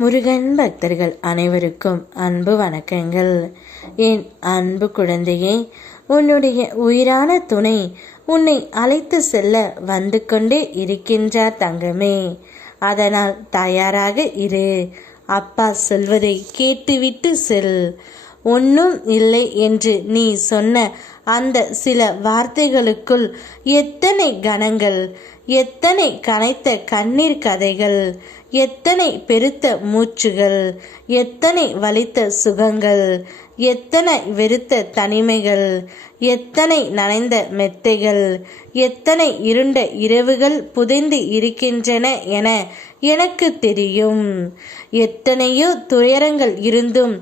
முருகன் பக்தர்கள் அனைவருக்கும் அன்பு வணக்கங்கள். என் அன்பு குழந்தையே, உன்னுடைய உயிரான துணை உன்னை அழைத்து செல்ல வந்து கொண்டே இருக்கின்றார் தங்கமே. அதனால் தயாராக இரு. அப்பா சொல்வதை கேட்டுவிட்டு செல். ஒன்றும் இல்லை என்று நீ சொன்ன அந்த சில வார்த்தைகளுக்குள் எத்தனை கணங்கள், எத்தனை கனைத்த கண்ணீர் கதைகள், எத்தனை பெருத்த மூச்சுகள், எத்தனை வலித்த சுகங்கள், எத்தனை வெறுத்த தனிமைகள், எத்தனை நனைந்த மெத்தைகள், எத்தனை இருண்ட இரவுகள் புதைந்து இருக்கின்றன என எனக்கு தெரியும். எத்தனையோ துயரங்கள் இருந்தும்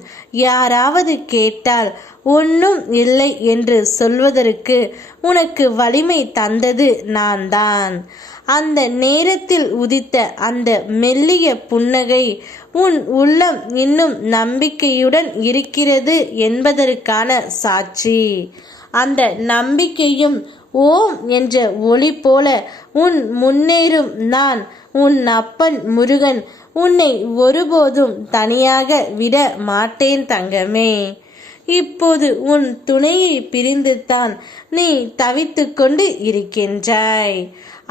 யாராவது கேட்டால் ஒன்றும் இல்லை என்று சொல்வதற்கு உனக்கு வலிமை தந்தது நான் தான். அந்த நேரத்தில் உதித்த அந்த மெல்லிய புன்னகை உன் உள்ளம் இன்னும் நம்பிக்கையுடன் இருக்கிறது என்பதற்கான சாட்சி. அந்த நம்பிக்கையும் ஓம் என்ற ஒளி போல உன் முன்னேறும் நான் உன் அப்பன் முருகன் உன்னை ஒருபோதும் தனியாக விட மாட்டேன் தங்கமே. இப்போது உன் துணையை பிரிந்துதான் நீ தவித்து கொண்டு இருக்கின்றாய்.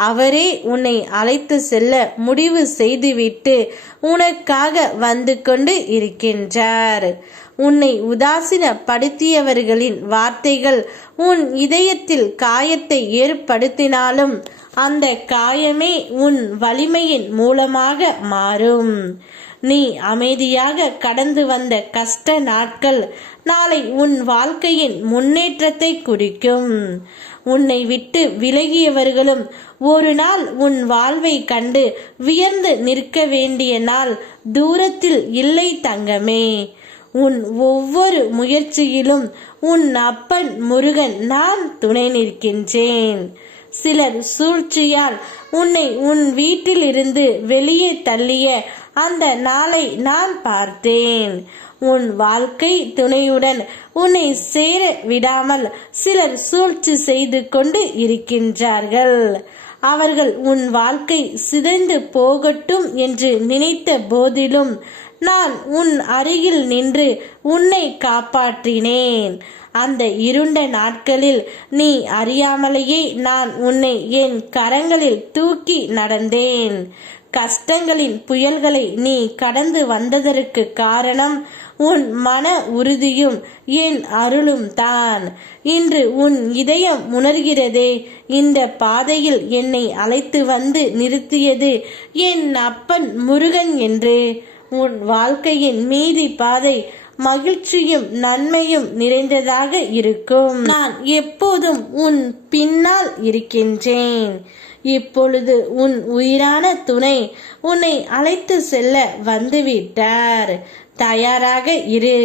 அவரே உன்னை அழைத்து செல்ல முடிவு செய்துவிட்டு உனக்காக வந்து கொண்டு இருக்கின்றார். உன்னை உதாசீனப்படுத்தியவர்களின் வார்த்தைகள் உன் இதயத்தில் காயத்தை ஏற்படுத்தினாலும் அந்த காயமே உன் வலிமையின் மூலமாக மாறும். நீ அமைதியாக கடந்து வந்த கஷ்ட நாட்கள் நாளை உன் வாழ்க்கையின் முன்னேற்றத்தை குறிக்கும். உன்னை விட்டு விலகியவர்களும் ஒரு நாள் உன் வாழ்வை கண்டு வியர்ந்து நிற்க வேண்டிய நாள் தூரத்தில் இல்லை தங்கமே. உன் ஒவ்வொரு முயற்சியிலும் உன் அப்பன் முருகன் நான் துணை நிற்கின்றேன். சிலர் சூழ்ச்சியால் உன்னை உன் வீட்டிலிருந்து வெளியே தள்ளிய அந்த நாளை நான் பார்த்தேன். உன் வாழ்க்கை துணையுடன் உன்னை சேர விடாமல் சிலர் சூழ்ச்சி செய்து கொண்டு இருக்கின்றார்கள். அவர்கள் உன் வாழ்க்கை சிதைந்து போகட்டும் என்று நினைத்த போதிலும் நான் உன் அருகில் நின்று உன்னை காப்பாற்றினேன். அந்த இருண்ட நாட்களில் நீ அறியாமலேயே நான் உன்னை என் கரங்களில் தூக்கி நடந்தேன். கஷ்டங்களின் புயல்களை நீ கடந்து வந்ததற்கு காரணம் உன் மன உறுதியும் என் அருளும் தான். இன்று உன் இதயம் உணர்கிறதே, இந்த பாதையில் என்னை அழைத்து வந்து நிறுத்தியது என் அப்பன் முருகன் என்று. உன் வாழ்க்கையின் மீதி பாதை மகிழ்ச்சியும் நன்மையும் நிறைந்ததாக இருக்கும். நான் எப்போதும் உன் பின்னால் இருக்கின்றேன். இப்பொழுது உன் உயிரான துணை உன்னை அழைத்து செல்ல வந்துவிட்டார். தயாராக இரு.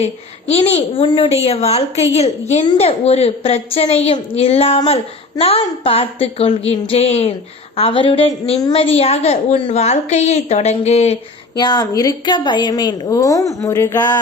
இனி உன்னுடைய வாழ்க்கையில் எந்த ஒரு பிரச்சனையும் இல்லாமல் நான் பார்த்து கொள்கின்றேன். அவருடன் நிம்மதியாக உன் வாழ்க்கையை தொடங்கு. யாம் இருக்க பயமேன். ஓம் முருகா.